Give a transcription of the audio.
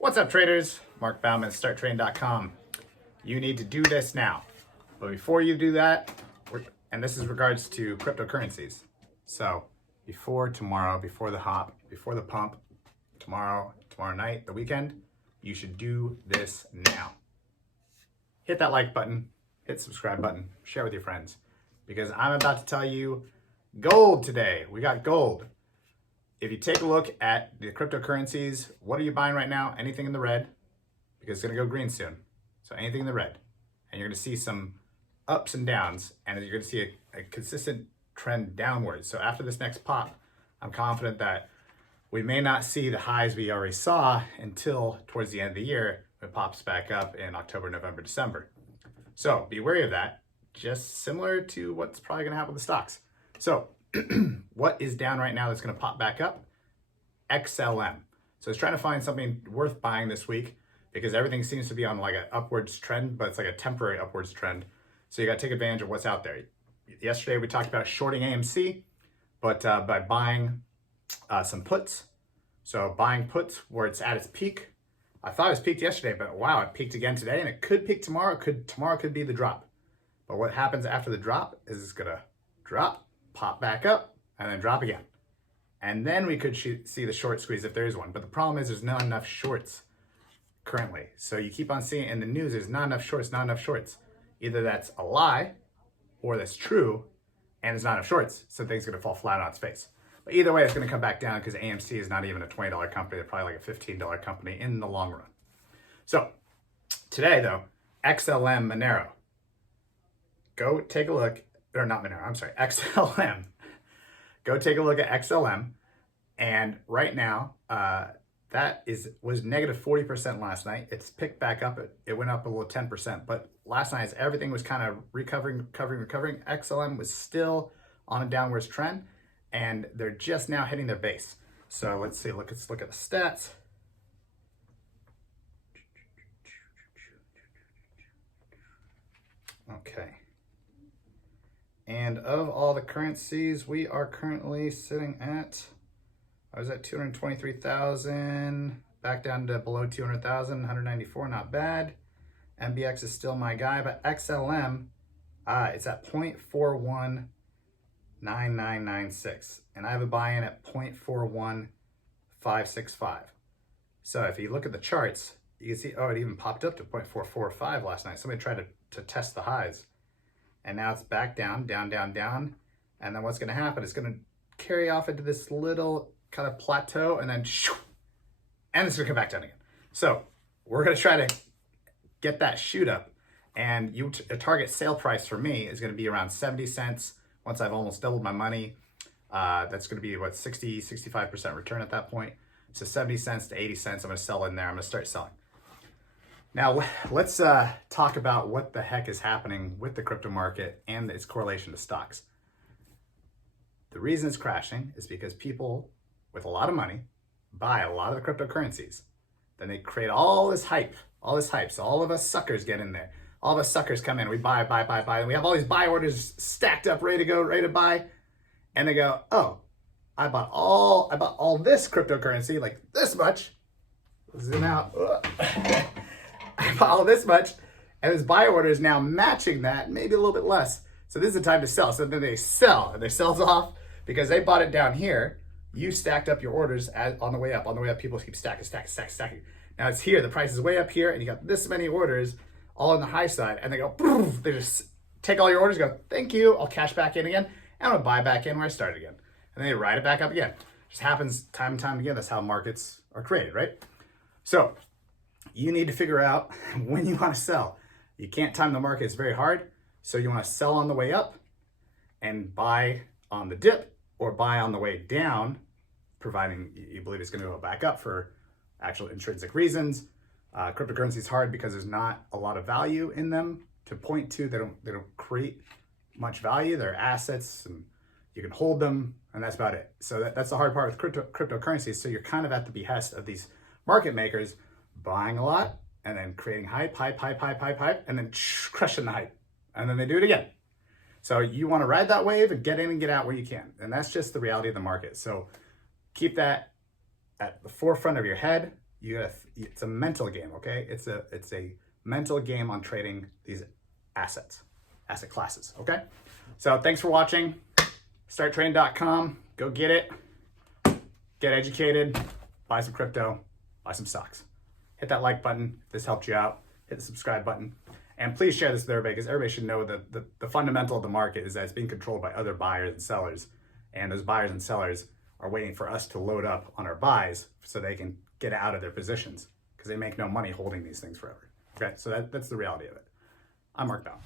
What's up, traders? Mark Bauman, StartTrading.com. You need to do this now. But before you do that, and this is regards to cryptocurrencies. So before tomorrow, before the hop, before the pump, tomorrow night, the weekend, you should do this now. Hit that like button, hit the subscribe button, share with your friends. Because I'm about to tell you gold today. We got gold. If you take a look at the cryptocurrencies, what are you buying right now? Anything in the red, because it's gonna go green soon. So anything in the red. And you're gonna see some ups and downs, and you're gonna see a consistent trend downwards. So after this next pop, I'm confident that we may not see the highs we already saw until towards the end of the year. It pops back up in October, November, December. So be wary of that, just similar to what's probably gonna happen with the stocks. So what is down right now that's going to pop back up? XLM. So it's trying to find something worth buying this week because everything seems to be on like an upwards trend, but it's like a temporary upwards trend. So you got to take advantage of what's out there. Yesterday we talked about shorting AMC, but by buying some puts. So buying puts where it's at its peak. I thought it was peaked yesterday, but wow, it peaked again today, and it could peak tomorrow. Tomorrow could be the drop. But what happens after the drop is it's going to drop, pop back up, and then drop again. And then we could see the short squeeze if there is one. But the problem is there's not enough shorts currently. So you keep on seeing in the news, there's not enough shorts, not enough shorts. Either that's a lie or that's true and there's not enough shorts. So things are gonna fall flat on its face. But either way, it's gonna come back down because AMC is not even a $20 company. They're probably like a $15 company in the long run. So today though, XLM Monero. Go take a look. Or not Monero, I'm sorry, XLM. Go take a look at XLM. And right now, that was negative 40% last night. It's picked back up. It went up a little 10%. But last night, as everything was kind of recovering. XLM was still on a downwards trend. And they're just now hitting their base. So let's see, let's look at the stats. Okay. And of all the currencies, we are currently sitting at, I was at 223,000, back down to below 200,000, 194, not bad. MBX is still my guy, but XLM, it's at 0.419996. And I have a buy-in at 0.41565. So if you look at the charts, you can see, oh, it even popped up to 0.445 last night. Somebody tried to test the highs. And now it's back down, down. And then what's gonna happen? It's gonna carry off into this little kind of plateau and then shoo, and it's gonna come back down again. So we're gonna try to get that shoot up. And a target sale price for me is gonna be around 70 cents. Once I've almost doubled my money, that's gonna be what, 65% return at that point. So 70 cents to 80 cents, I'm gonna sell in there. I'm gonna start selling. Now, let's talk about what the heck is happening with the crypto market and its correlation to stocks. The reason it's crashing is because people with a lot of money buy a lot of the cryptocurrencies. Then they create all this hype. So all of us suckers get in there. All of us suckers come in, we buy. And we have all these buy orders stacked up, ready to go, ready to buy. And they go, oh, I bought all this cryptocurrency, like this much. Zoom out. I bought all this much, and this buy order is now matching that, maybe a little bit less. So this is the time to sell. So then they sell, and they sell off because they bought it down here. You stacked up your orders on the way up. On the way up, people keep stacking. Now it's here. The price is way up here, and you got this many orders all on the high side, and they go, poof, they just take all your orders, go, thank you, I'll cash back in again, and I'm gonna buy back in where I started again. And then they ride it back up again. It just happens time and time again. That's how markets are created, right? So you need to figure out when you want to sell. You can't time the market, it's very hard. So you want to sell on the way up and buy on the dip, or buy on the way down, providing you believe it's going to go back up for actual intrinsic reasons. Cryptocurrency is hard because there's not a lot of value in them to point to. They don't create much value. They're assets and you can hold them, and that's about it. So that's the hard part with cryptocurrencies. So you're kind of at the behest of these market makers, buying a lot and then creating hype, and then crushing the hype. And then they do it again. So you want to ride that wave and get in and get out where you can. And that's just the reality of the market. So keep that at the forefront of your head. it's a mental game, okay? It's a mental game on trading these asset classes, okay? So thanks for watching. StartTrading.com. Go get it. Get educated. Buy some crypto. Buy some stocks. Hit that like button if this helped you out. Hit the subscribe button. And please share this with everybody, because everybody should know that the fundamental of the market is that it's being controlled by other buyers and sellers. And those buyers and sellers are waiting for us to load up on our buys so they can get out of their positions, because they make no money holding these things forever. Okay, so that's the reality of it. I'm Mark Baumann.